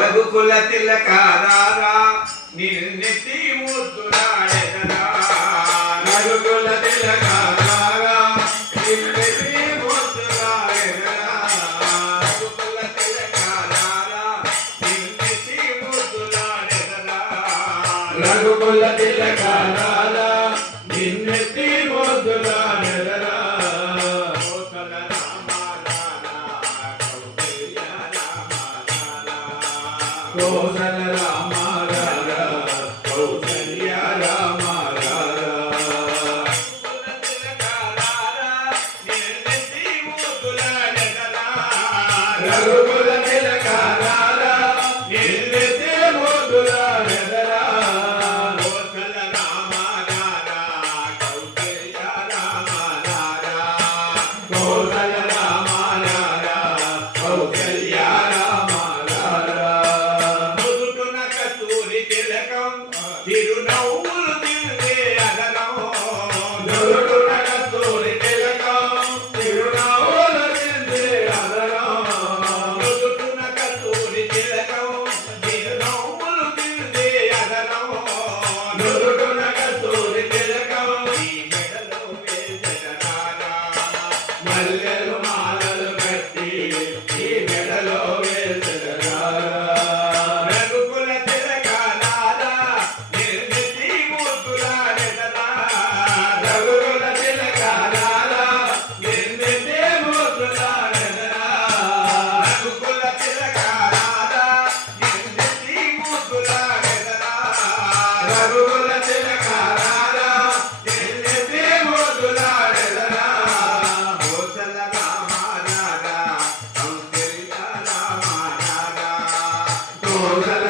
రఘుకుల తిలకారా నిన్నెత్తి ముద్దులాడెదరా రఘుకుల తిలకారా నిన్నెత్తి ముద్దులాడెదరా రఘుకుల తిలకారా నిన్నెత్తి ముద్దులాడెదరా రఘుకుల తిలకారా నిన్నెత్తి ముద్దులాడెదరా కోసల రామ రారా కౌసల్య రామ రారా రఘుకుల తిలకారా నిన్నెత్తి ముద్దులాడెదరా కోసల రామ రారా కౌసల్య రామ రారా కోసల రామ రారా కౌసల్య రామ రారా చిరునవ్వులు తిరిగే అగలం నలుగున కస్తూరి తిలకం చిరునవ్వులు తిరిగే అగలం నలుగున కస్తూరి తిలకం చిరునవ్వులు తిరిగే అగలం నలుగున కస్తూరి తిలకం ఈ మెడలో వేసెదరారా మల్లెలు మాలలు కట్టి ఈ మెడలో వేసెదరారా రఘుకుల తిలకారా నిన్నెత్తి ముద్దులాడెదరా కోసల రామ రారా కౌసల్య రామ రారా కోసల